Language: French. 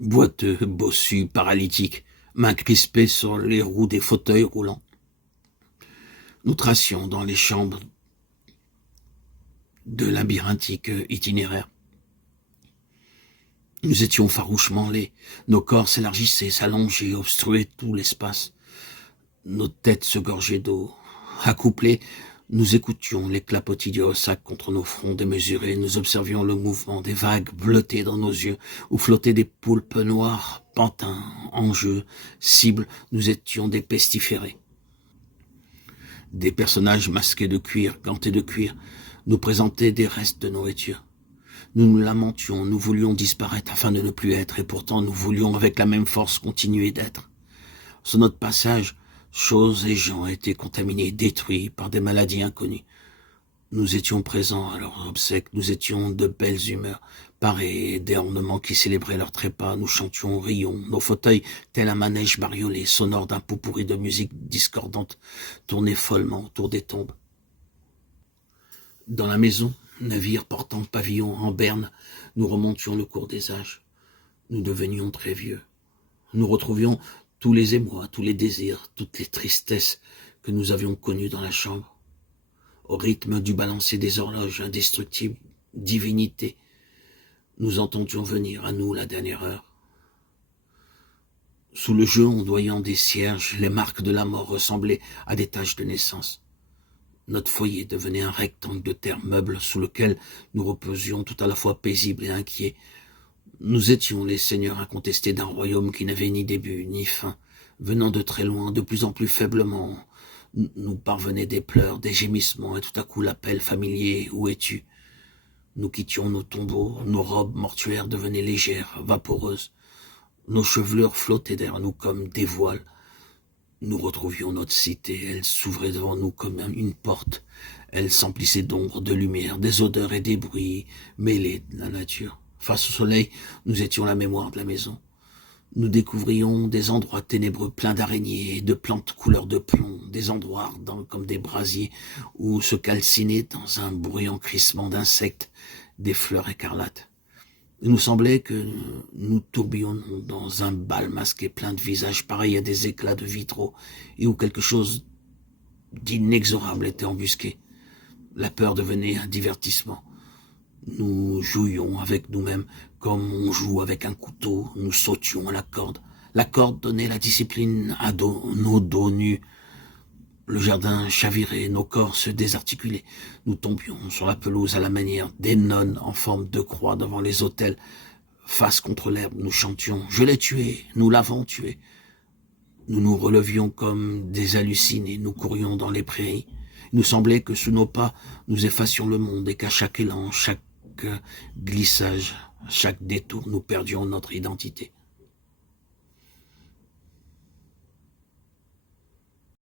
Boiteux, bossus, paralytiques, mains crispées sur les roues des fauteuils roulants. Nous tracions dans les chambres de labyrinthiques itinéraires. Nous étions farouchement laids, nos corps s'élargissaient, s'allongeaient, obstruaient tout l'espace. Nos têtes se gorgeaient d'eau. Accouplés, nous écoutions les clapotis du ressac contre nos fronts démesurés, nous observions le mouvement des vagues bleutées dans nos yeux, où flottaient des poulpes noirs, pantins, enjeux, cibles, nous étions des pestiférés. Des personnages masqués de cuir, gantés de cuir, nous présentaient des restes de nourriture. Nous nous lamentions, nous voulions disparaître afin de ne plus être, et pourtant nous voulions avec la même force continuer d'être. Sur notre passage, choses et gens étaient contaminés, détruits par des maladies inconnues. Nous étions présents à leurs obsèques, nous étions de belles humeurs, parés des ornements qui célébraient leurs trépas, nous chantions, rions, nos fauteuils, tel un manège bariolé, sonore d'un pot-pourri de musique discordante, tournaient follement autour des tombes. Dans la maison, navire portant pavillon en berne, nous remontions le cours des âges. Nous devenions très vieux. Nous retrouvions tous les émois, tous les désirs, toutes les tristesses que nous avions connues dans la chambre. Au rythme du balancier des horloges, indestructible divinité, nous entendions venir à nous la dernière heure. Sous le jeu ondoyant des cierges, les marques de la mort ressemblaient à des taches de naissance. Notre foyer devenait un rectangle de terre meuble sous lequel nous reposions tout à la fois paisibles et inquiets. Nous étions les seigneurs incontestés d'un royaume qui n'avait ni début ni fin. Venant de très loin, de plus en plus faiblement, nous parvenaient des pleurs, des gémissements, et tout à coup l'appel familier « Où es-tu » Nous quittions nos tombeaux, nos robes mortuaires devenaient légères, vaporeuses. Nos chevelures flottaient derrière nous comme des voiles. Nous retrouvions notre cité, elle s'ouvrait devant nous comme une porte. Elle s'emplissait d'ombre, de lumière, des odeurs et des bruits mêlés de la nature. Face au soleil, nous étions la mémoire de la maison. Nous découvrions des endroits ténébreux pleins d'araignées et de plantes couleur de plomb, des endroits ardents comme des brasiers où se calcinaient dans un bruyant crissement d'insectes des fleurs écarlates. Il nous semblait que nous tourbillonnions dans un bal masqué plein de visages pareils à des éclats de vitraux et où quelque chose d'inexorable était embusqué. La peur devenait un divertissement. Nous jouions avec nous-mêmes comme on joue avec un couteau, nous sautions à la corde. La corde donnait la discipline à nos dos nus. Le jardin chavirait, nos corps se désarticulaient. Nous tombions sur la pelouse à la manière des nonnes en forme de croix devant les autels. Face contre l'herbe, nous chantions « Je l'ai tué, nous l'avons tué ». Nous nous relevions comme des hallucinés, nous courions dans les prairies. Il nous semblait que sous nos pas, nous effacions le monde et qu'à chaque élan, chaque glissage, chaque détour, nous perdions notre identité.